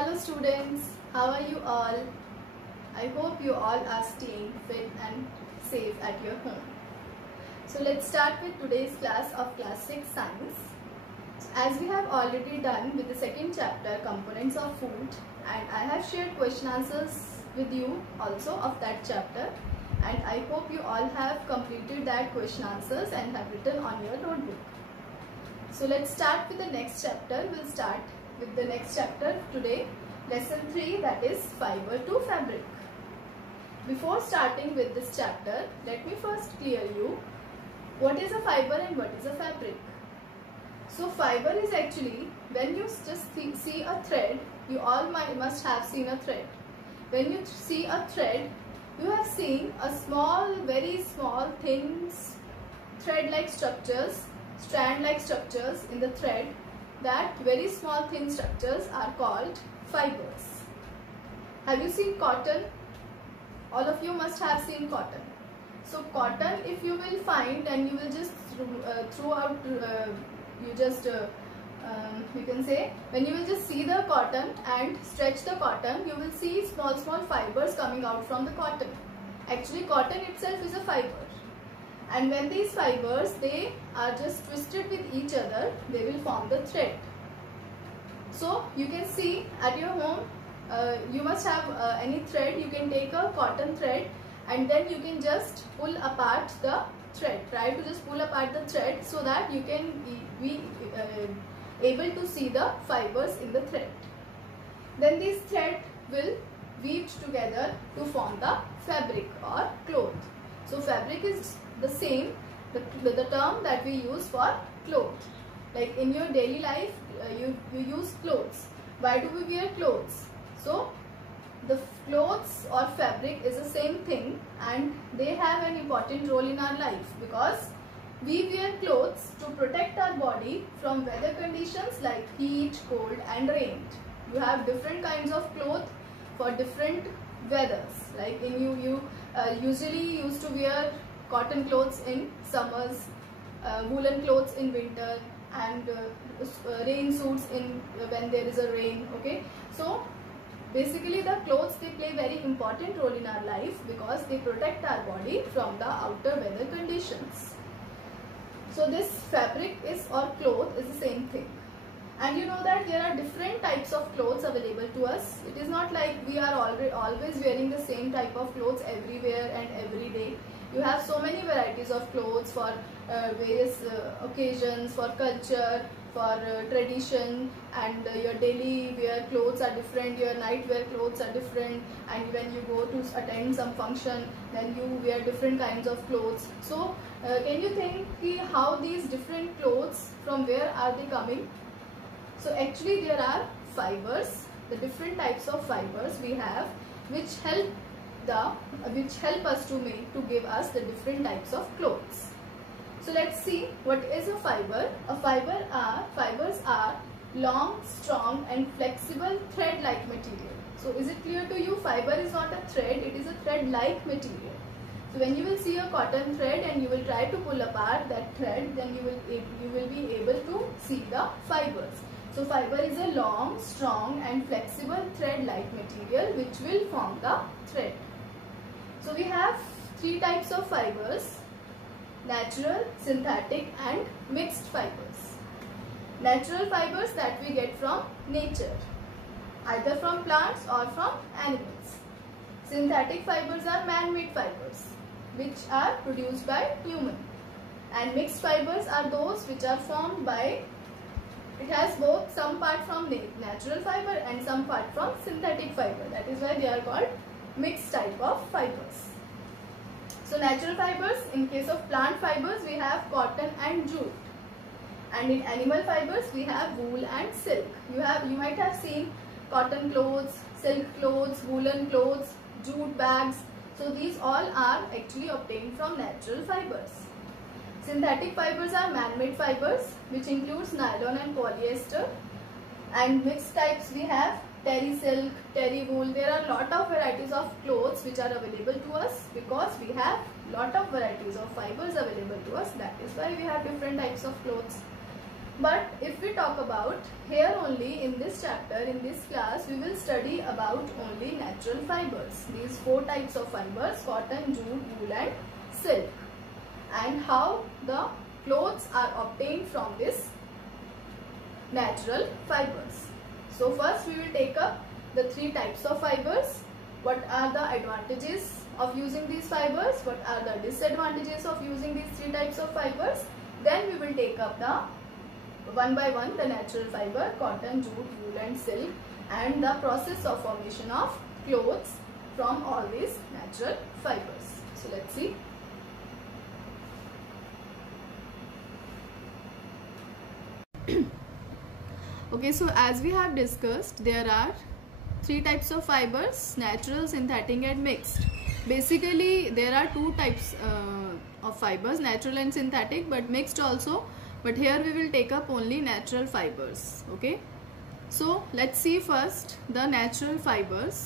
Hello students, how are you all? I hope you all are staying fit and safe at your home. So let's start with today's class of class 6 science. As we have already done with the second chapter, components of food, and I have shared question answers with you also of that chapter, and I hope you all have completed that question answers and have written on your notebook. So let's start with the next chapter. We'll start with the next chapter today, lesson 3, that is fiber to fabric. Before starting with this chapter, let me first clear you what is a fiber and what is a fabric. So fiber is actually when you just see a thread. You all must have seen a thread. When you see a thread, you have seen a small, very small things, thread-like structures, strand-like structures in the thread. That very small thin structures are called fibers. Have you seen cotton? All of you must have seen cotton. So cotton, if you will find and you will just you can say, when you will just see the cotton and stretch the cotton, you will see small fibers coming out from the cotton. Actually cotton itself is a fiber. And when these fibers, they are just twisted with each other, they will form the thread. So you can see at your home, you must have any thread. You can take a cotton thread and then you can just pull apart the thread. Try to just pull apart the thread so that you can be able to see the fibers in the thread. Then these thread will weave together to form the fabric or cloth. So fabric is the same, the term that we use for clothes. Like in your daily life, you use clothes. Why do we wear clothes? So the clothes or fabric is the same thing, and they have an important role in our life because we wear clothes to protect our body from weather conditions like heat, cold and rain. You have different kinds of clothes for different weathers. Like you usually used to wear cotton clothes in summers, woolen clothes in winter, and rain suits in when there is a rain. Okay, so basically the clothes, they play very important role in our life because they protect our body from the outer weather conditions. So this fabric is or cloth is the same thing. And you know that there are different types of clothes available to us. It is not like we are always wearing the same type of clothes everywhere and every day. You have so many varieties of clothes for various occasions, for culture, for tradition, and your daily wear clothes are different, your night wear clothes are different, and when you go to attend some function, then you wear different kinds of clothes. So can you think how these different clothes, from where are they coming? So actually there are fibers, the different types of fibers we have, which help us to give us the different types of clothes. So let's see what is a fiber. Fibers are long, strong and flexible thread-like material. So is it clear to you? Fiber is not a thread, it is a thread-like material. So when you will see a cotton thread and you will try to pull apart that thread, then you will be able to see the fibers. So fiber is a long, strong and flexible thread-like material which will form the thread. So we have three types of fibers: natural, synthetic and mixed fibers. Natural fibers that we get from nature, either from plants or from animals. Synthetic fibers are man-made fibers which are produced by human. And mixed fibers are those which are formed by, it has both some part from natural fiber and some part from synthetic fiber. That is why they are called mixed type of fibers. So natural fibers, in case of plant fibers we have cotton and jute, and in animal fibers we have wool and silk. You might have seen cotton clothes, silk clothes, woolen clothes, jute bags. So these all are actually obtained from natural fibers. Synthetic fibers are man-made fibers which includes nylon and polyester. And mixed types we have terry silk, terry wool. There are lot of varieties of clothes which are available to us because we have lot of varieties of fibers available to us. That is why we have different types of clothes. But if we talk about here only in this chapter, in this class, we will study about only natural fibers. These 4 types of fibers: cotton, jute, wool and silk, and how the clothes are obtained from this natural fibers. So first we will take up the 3 types of fibers. What are the advantages of using these fibers? What are the disadvantages of using these 3 types of fibers? Then we will take up the one by one the natural fiber: cotton, jute, wool and silk, and the process of formation of clothes from all these natural fibers. So let's see. Okay, so as we have discussed, there are 3 types of fibers: natural, synthetic and mixed. Basically there are 2 types of fibers, natural and synthetic, but mixed also. But here we will take up only natural fibers. Okay, so let's see first the natural fibers.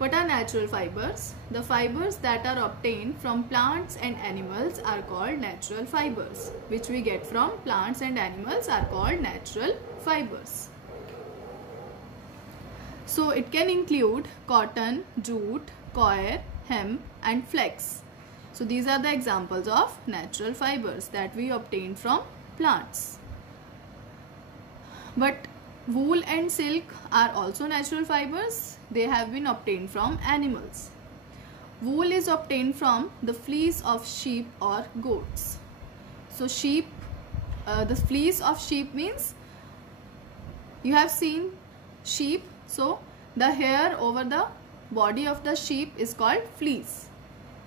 What are natural fibers? The fibers that are obtained from plants and animals are called natural fibers. Which we get from plants and animals are called natural fibers. So it can include cotton, jute, coir, hemp and flax. So these are the examples of natural fibers that we obtain from plants. But wool and silk are also natural fibers. They have been obtained from animals. Wool is obtained from the fleece of sheep or goats. So the fleece of sheep means, you have seen sheep, so the hair over the body of the sheep is called fleece.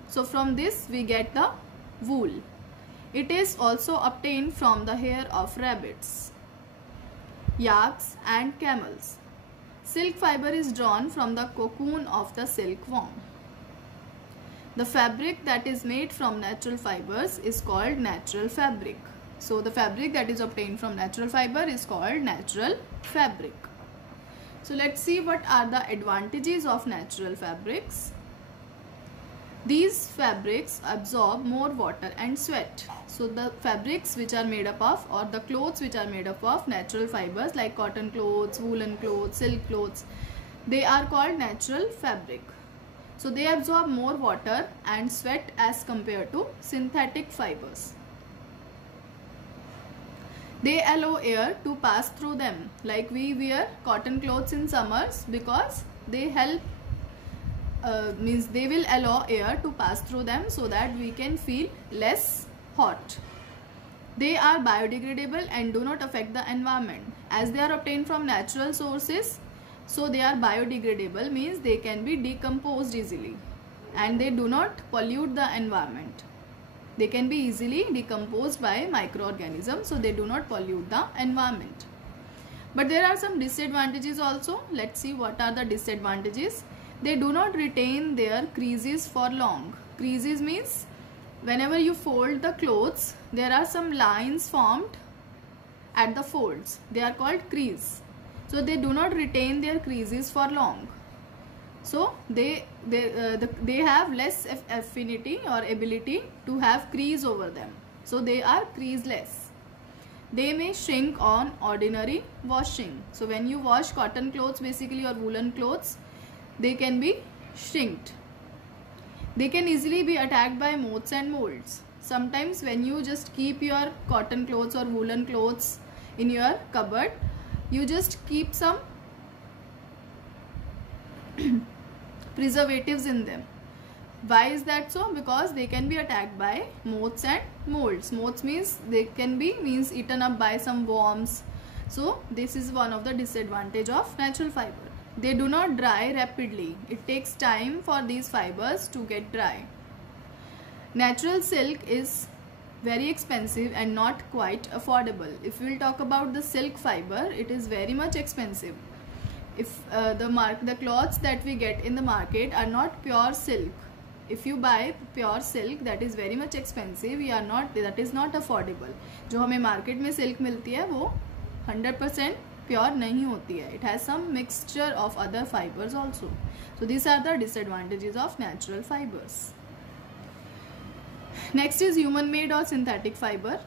So from this we get the wool. It is also obtained from the hair of rabbits, yaks and camels. Silk fiber is drawn from the cocoon of the silkworm. The fabric that is made from natural fibers is called natural fabric. So the fabric that is obtained from natural fiber is called natural fabric. So let's see what are the advantages of natural fabrics. These fabrics absorb more water and sweat. So the fabrics which are made up of, or the clothes which are made up of natural fibers like cotton clothes, woolen clothes, silk clothes, they are called natural fabric. So they absorb more water and sweat as compared to synthetic fibers. They allow air to pass through them. Like we wear cotton clothes in summers because they help they will allow air to pass through them so that we can feel less hot. They are biodegradable and do not affect the environment. As they are obtained from natural sources, so they are biodegradable, means they can be decomposed easily and they do not pollute the environment. They can be easily decomposed by microorganisms, so they do not pollute the environment. But there are some disadvantages also. Let's see what are the disadvantages. They do not retain their creases for long. Creases means whenever you fold the clothes, there are some lines formed at the folds. They are called crease. So they do not retain their creases for long. So they have less affinity or ability to have crease over them. So they are creaseless. They may shrink on ordinary washing. So when you wash cotton clothes basically or woolen clothes, they can be shrinked. They can easily be attacked by moths and molds. Sometimes when you just keep your cotton clothes or woolen clothes in your cupboard, you just keep some preservatives in them. Why is that so? Because they can be attacked by moths and molds. Moths means they can be eaten up by some worms. So this is one of the disadvantage of natural fiber. They do not dry rapidly. It takes time for these fibers to get dry. Natural silk is very expensive and not quite affordable. If we will talk about the silk fiber, it is very much expensive. If the cloths that we get in the market are not pure silk, if you buy pure silk, that is very much expensive. That is not affordable. जो हमें market में silk मिलती है वो 100% pure नहीं होती है. It has some mixture of other fibers also. So these are the disadvantages of natural fibers. Next is human made or synthetic fiber.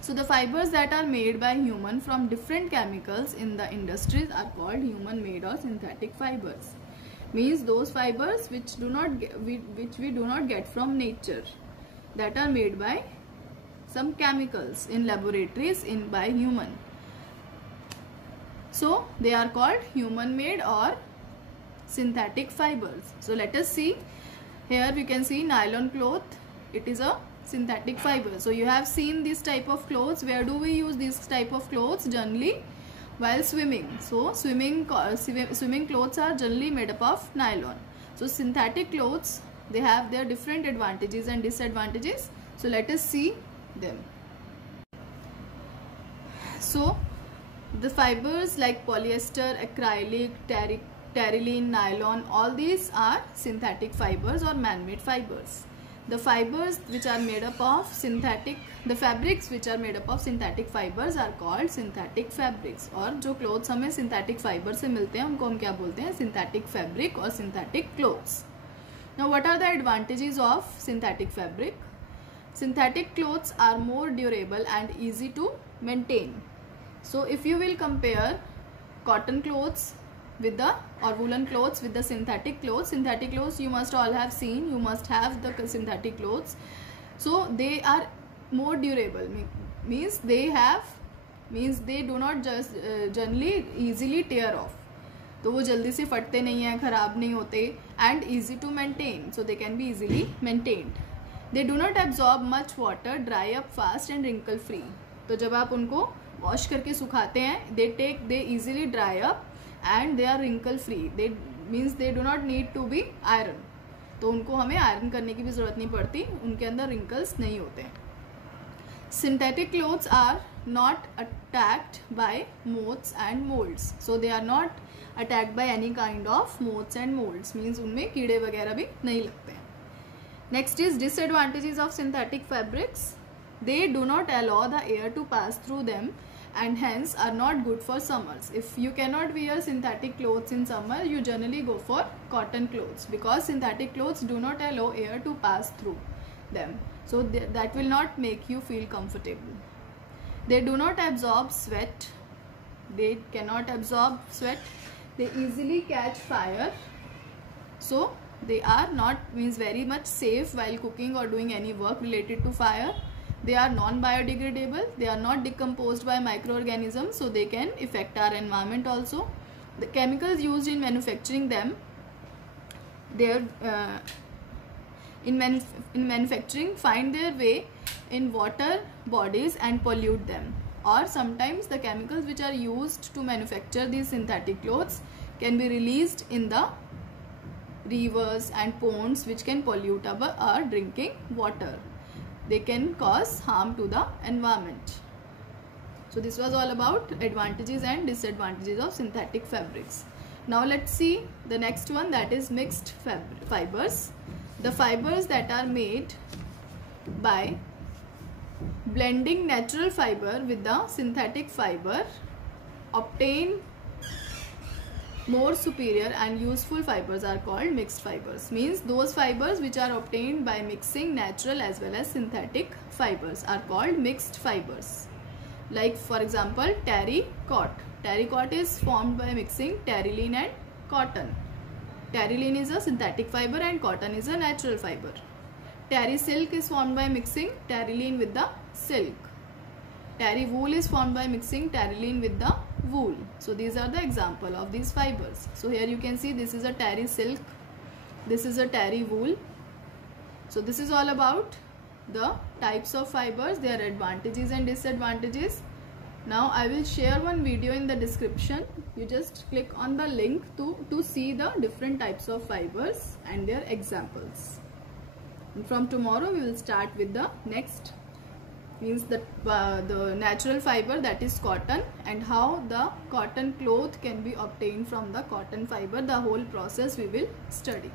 So the fibers that are made by human from different chemicals in the industries are called human made or synthetic fibers. Means those fibers which we do not get from nature, that are made by some chemicals in laboratories by human. So they are called human made or synthetic fibers. So let us see. Here we can see nylon cloth. It is a synthetic fiber. So you have seen this type of clothes. Where do we use this type of clothes? Generally while swimming. So swimming clothes are generally made up of nylon. So synthetic clothes, they have their different advantages and disadvantages. So let us see them. So the fibers like polyester, acrylic, terylene, nylon, all these are synthetic fibers or man-made fibers. The fibers which are made up of the fabrics which are made up of synthetic fibers are called synthetic fabrics. और जो clothes हमें synthetic fiber से मिलते हैं उनको हम क्या बोलते हैं? Synthetic fabric or synthetic clothes. Now what are the advantages of synthetic fabric? Synthetic clothes are more durable and easy to maintain. So if you will compare cotton clothes with or woolen clothes with the synthetic clothes you must all have seen, you must have the synthetic clothes. So they are more durable, means they do not just generally easily tear off. तो वो जल्दी से फटते नहीं हैं, खराब नहीं होते, and easy to maintain, so they can be easily maintained. They do not absorb much water, dry up fast and wrinkle free. तो जब आप उनको वॉश करके सुखाते हैं, they easily dry up and they are wrinkle free. They means they do not need to be iron. तो उनको हमें आयरन करने की भी जरूरत नहीं पड़ती, उनके अंदर wrinkles नहीं होते. Synthetic clothes are not attacked by moths and molds. So they are not attacked by any kind of moths and molds. Means उनमें कीड़े वगैरह भी नहीं लगते हैं. Next is disadvantages of synthetic fabrics. They do not allow the air to pass through them and hence are not good for summers. If you cannot wear synthetic clothes in summer, you generally go for cotton clothes because synthetic clothes do not allow air to pass through them. So that will not make you feel comfortable. They do not absorb sweat. They cannot absorb sweat. They easily catch fire. So they are not very much safe while cooking or doing any work related to fire. They are non-biodegradable. They are not decomposed by microorganisms, so they can affect our environment also. The chemicals used in manufacturing them, in manufacturing find their way in water bodies and pollute them. Or sometimes the chemicals which are used to manufacture these synthetic clothes can be released in the rivers and ponds, which can pollute our drinking water. They can cause harm to the environment. So this was all about advantages and disadvantages of synthetic fabrics. Now let's see the next one, that is mixed fibers. The fibers that are made by blending natural fiber with the synthetic fiber obtain more superior and useful fibers are called mixed fibers. Means those fibers which are obtained by mixing natural as well as synthetic fibers are called mixed fibers. Like for example, terrycloth. Terrycloth is formed by mixing terylene and cotton. Terylene is a synthetic fiber and cotton is a natural fiber. Terry silk is formed by mixing terylene with the silk. Terry wool is formed by mixing terylene with the wool. So these are the example of these fibers. So here you can see this is a terry silk, this is a terry wool. So this is all about the types of fibers, their advantages and disadvantages. Now I will share one video in the description. You just click on the link to see the different types of fibers and their examples. And from tomorrow we will start with the next, means the natural fiber, that is cotton, and how the cotton cloth can be obtained from the cotton fiber. The whole process we will study.